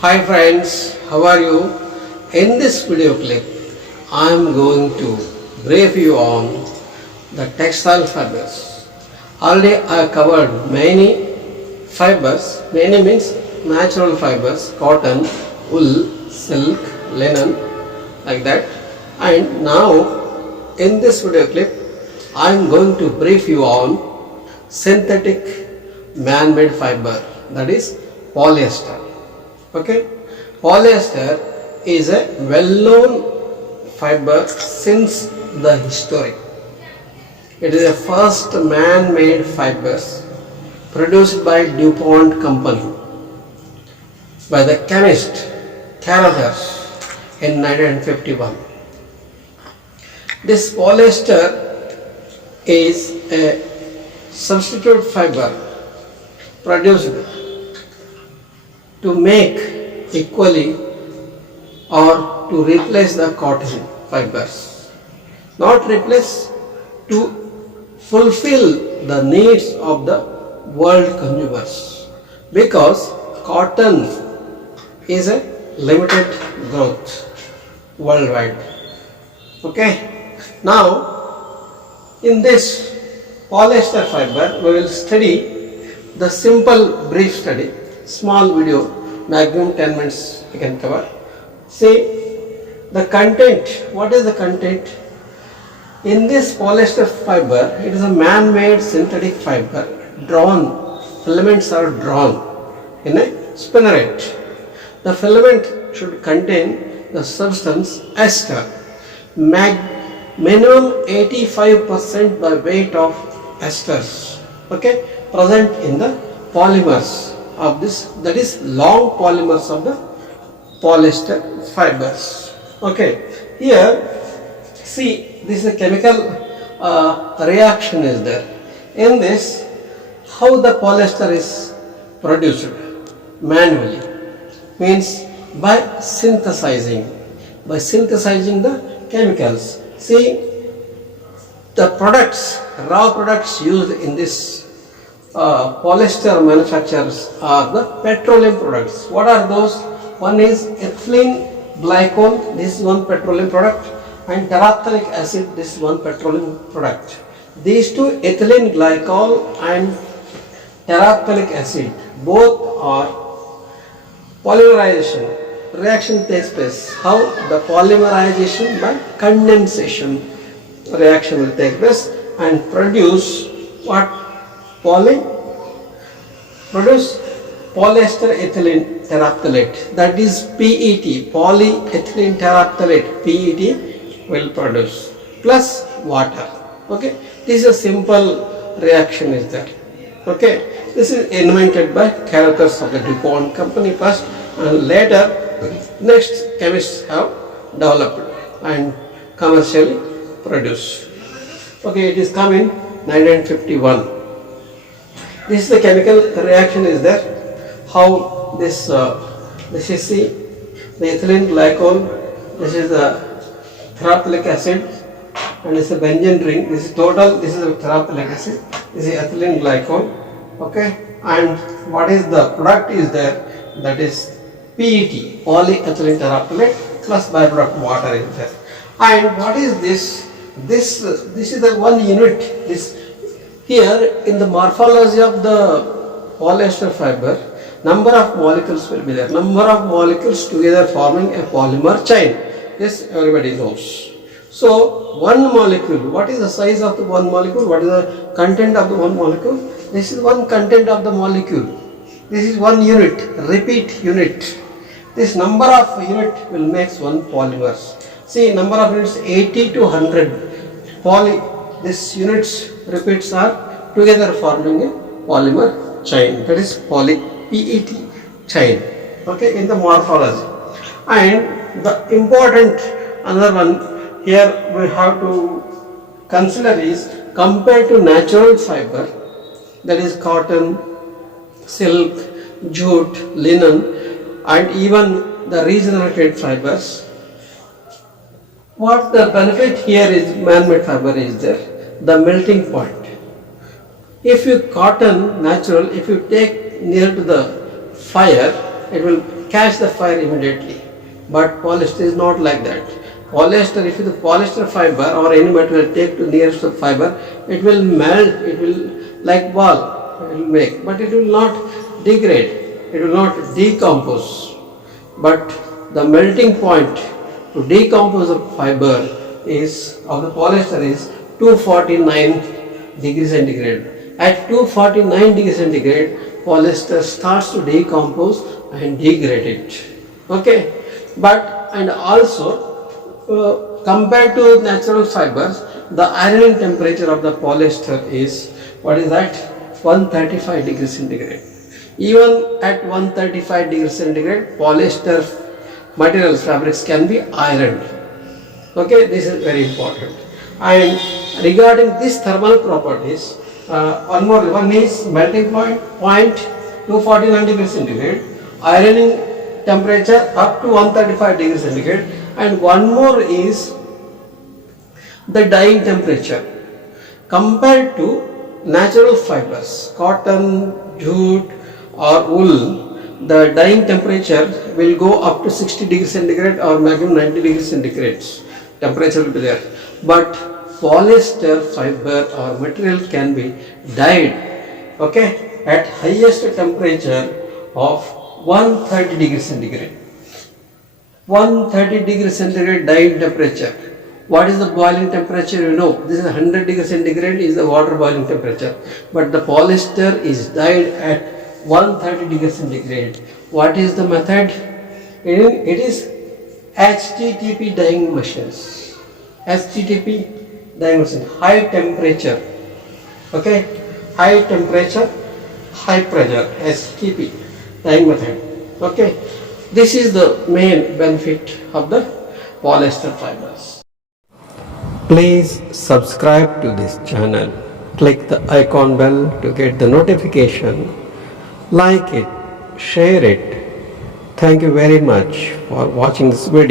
Hi friends, how are you? In this video clip, I am going to brief you on the textile fibers. Already I covered many fibers, many means natural fibers, cotton, wool, silk, linen, like that. And now in this video clip, I am going to brief you on synthetic man-made fiber, that is polyester. Okay, polyester is a well-known fiber since the history. It is the first man-made fibers produced by DuPont company by the chemist Carothers in 1951. This polyester is a substitute fiber produced to make equally or to replace the cotton fibers, not replace, to fulfill the needs of the world consumers, because cotton is a limited growth worldwide. Okay, now in this polyester fiber we will study the simple brief study, small video, maximum 10 minutes we can cover. See the content. What is the content? In this polyester fiber, it is a man-made synthetic fiber. Filaments are drawn in a spinneret. The filament should contain the substance ester, minimum 85% by weight of esters, okay, present in the polymers of this, that is long polymers of the polyester fibers. Okay, here see, this is a chemical reaction is there. In this, how the polyester is produced manually, means by synthesizing the chemicals. See, the products, raw products used in this polyester manufacturers are the petroleum products. What are those? One is ethylene glycol, this is one petroleum product, and terephthalic acid, this is one petroleum product. These two, ethylene glycol and terephthalic acid, both are polymerization. Reaction takes place. How? The polymerization by condensation reaction will take place and produce what? Produce polyester ethylene terephthalate, that is PET, polyethylene terephthalate, PET will produce, plus water. Okay, this is a simple reaction is there. Okay, this is invented by Carothers of the DuPont company first, and later next chemists have developed and commercially produced. Okay, it is come in 1951. This is the chemical reaction is there. How this is the ethylene glycol, this is the terephthalic acid, and this is a benzene ring. This is total, this is the terephthalic acid, this is ethylene glycol. Okay, and what is the product is there, that is PET, polyethylene terephthalate, plus byproduct water is there. And what is this? This is the one unit. This here in the morphology of the polyester fiber, number of molecules will be there. Number of molecules together forming a polymer chain. This everybody knows. So one molecule, what is the size of the one molecule? What is the content of the one molecule? This is one content of the molecule. This is one unit, repeat unit. This number of unit will make one polymer. See, number of units 80 to 100. These units repeats are together forming a polymer chain, that is PET chain. Okay, in the morphology. And the important another one here we have to consider is, compared to natural fiber, that is cotton, silk, jute, linen, and even the regenerated fibers, what the benefit here is, man-made fiber is there, the melting point. If you cotton natural, if you take near to the fire, it will catch the fire immediately. But polyester is not like that. Polyester, if the polyester fiber or any material take to nearest the fiber, it will melt, it will like ball, it will make, but it will not degrade, it will not decompose. But the melting point to decompose the fiber is of the polyester is 249 degrees centigrade. At 249 degrees centigrade, polyester starts to decompose and degrade it. Okay, but and also compared to natural fibers, the ironing temperature of the polyester is what is that? 135 degrees centigrade. Even at 135 degrees centigrade, polyester materials, fabrics can be ironed. Okay, this is very important. And regarding these thermal properties, one is melting point 249 degrees centigrade, ironing temperature up to 135 degrees centigrade, and one more is the dyeing temperature. Compared to natural fibers, cotton, jute or wool, the dyeing temperature will go up to 60 degrees centigrade or maximum 90 degrees centigrade. Temperature will be there. But polyester fiber or material can be dyed, okay, at highest temperature of 130 degrees centigrade. 130 degrees centigrade dyeing temperature. What is the boiling temperature? You know, this is 100 degrees centigrade is the water boiling temperature. But the polyester is dyed at 130 degrees centigrade. What is the method? It is HTTP dyeing machines. HTTP dyeing machine, high temperature. Okay, high temperature, high pressure, HTTP dyeing method. Okay, this is the main benefit of the polyester fibers. Please subscribe to this channel. Click the icon bell to get the notification. Like it, share it. Thank you very much for watching this video.